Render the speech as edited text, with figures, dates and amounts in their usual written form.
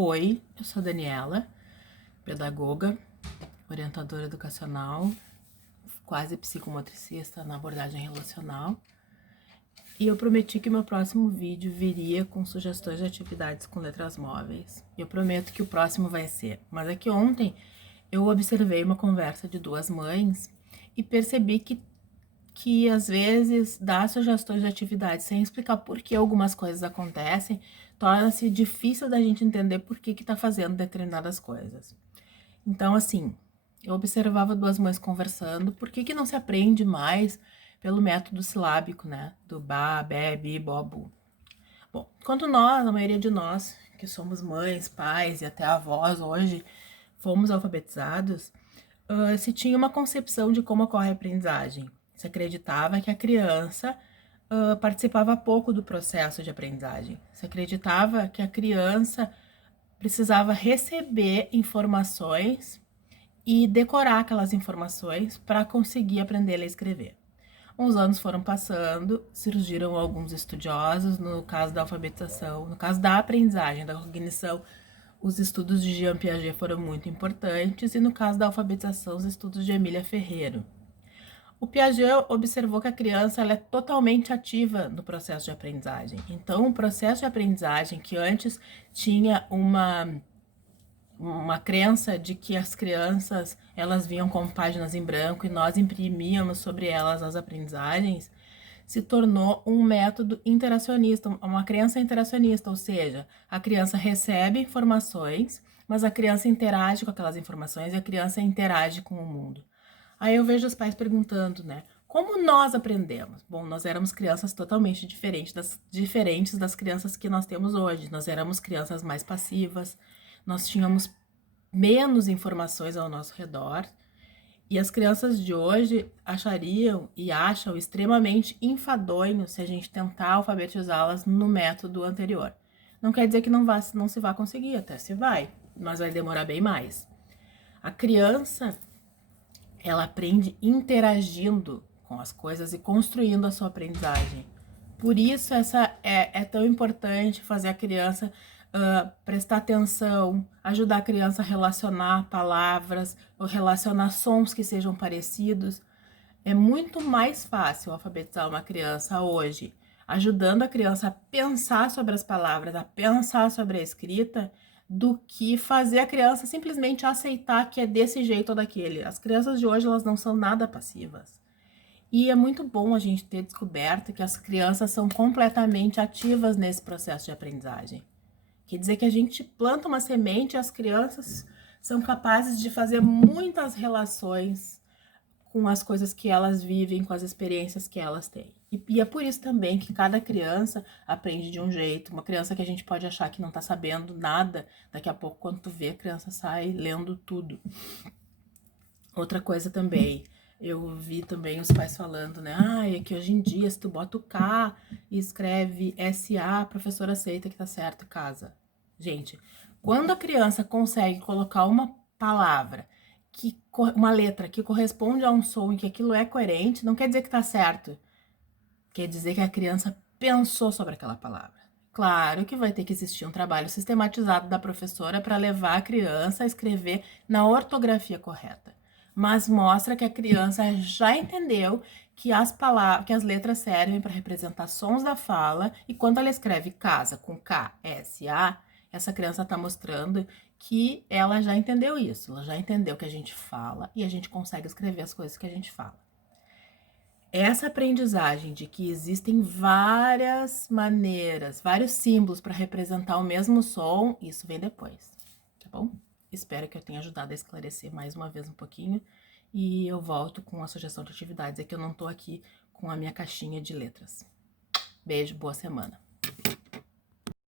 Oi, eu sou a Daniela, pedagoga, orientadora educacional, quase psicomotricista na abordagem relacional. E eu prometi que meu próximo vídeo viria com sugestões de atividades com letras móveis. Eu prometo que o próximo vai ser. Mas é que ontem eu observei uma conversa de duas mães e percebi que às vezes dar sugestões de atividades sem explicar por que algumas coisas acontecem, torna-se difícil da gente entender por que tá fazendo determinadas coisas. Então, assim, eu observava duas mães conversando, por que não se aprende mais pelo método silábico, né? Do ba, be, bi, bo, bu. Bom, enquanto nós, a maioria de nós, que somos mães, pais e até avós hoje, fomos alfabetizados, se tinha uma concepção de como ocorre a aprendizagem. Se acreditava que a criança participava pouco do processo de aprendizagem. Se acreditava que a criança precisava receber informações e decorar aquelas informações para conseguir aprender a ler e escrever. Uns anos foram passando, surgiram alguns estudiosos, no caso da alfabetização, no caso da aprendizagem, da cognição, os estudos de Jean Piaget foram muito importantes, e no caso da alfabetização, os estudos de Emília Ferreiro. O Piaget observou que a criança ela é totalmente ativa no processo de aprendizagem. Então, o processo de aprendizagem, que antes tinha uma crença de que as crianças elas vinham com páginas em branco e nós imprimíamos sobre elas as aprendizagens, se tornou um método interacionista, uma crença interacionista, ou seja, a criança recebe informações, mas a criança interage com aquelas informações e a criança interage com o mundo. Aí eu vejo os pais perguntando, né? Como nós aprendemos? Bom, nós éramos crianças totalmente diferentes das crianças que nós temos hoje. Nós éramos crianças mais passivas, nós tínhamos menos informações ao nosso redor, e as crianças de hoje achariam e acham extremamente enfadonho se a gente tentar alfabetizá-las no método anterior. Não quer dizer que não se vá conseguir, até se vai, mas vai demorar bem mais. A criança, ela aprende interagindo com as coisas e construindo a sua aprendizagem. Por isso é tão importante fazer a criança prestar atenção, ajudar a criança a relacionar palavras, ou relacionar sons que sejam parecidos. É muito mais fácil alfabetizar uma criança hoje, ajudando a criança a pensar sobre as palavras, a pensar sobre a escrita, do que fazer a criança simplesmente aceitar que é desse jeito ou daquele. As crianças de hoje, elas não são nada passivas. E é muito bom a gente ter descoberto que as crianças são completamente ativas nesse processo de aprendizagem. Quer dizer que a gente planta uma semente e as crianças são capazes de fazer muitas relações com as coisas que elas vivem, com as experiências que elas têm. E é por isso também que cada criança aprende de um jeito. Uma criança que a gente pode achar que não tá sabendo nada, daqui a pouco, quando tu vê, a criança sai lendo tudo. Outra coisa também, eu vi também os pais falando, né? É que hoje em dia, se tu bota o K e escreve SA, a professora aceita que tá certo, casa. Gente, quando a criança consegue colocar uma palavra, uma letra que corresponde a um som e que aquilo é coerente, não quer dizer que tá certo. Quer dizer que a criança pensou sobre aquela palavra. Claro que vai ter que existir um trabalho sistematizado da professora para levar a criança a escrever na ortografia correta. Mas mostra que a criança já entendeu que que as letras servem para representar sons da fala, e quando ela escreve casa com K, S, A, essa criança está mostrando que ela já entendeu isso, ela já entendeu que a gente fala e a gente consegue escrever as coisas que a gente fala. Essa aprendizagem de que existem várias maneiras, vários símbolos para representar o mesmo som, isso vem depois, tá bom? Espero que eu tenha ajudado a esclarecer mais uma vez um pouquinho, e eu volto com a sugestão de atividades. É que eu não tô aqui com a minha caixinha de letras. Beijo, boa semana.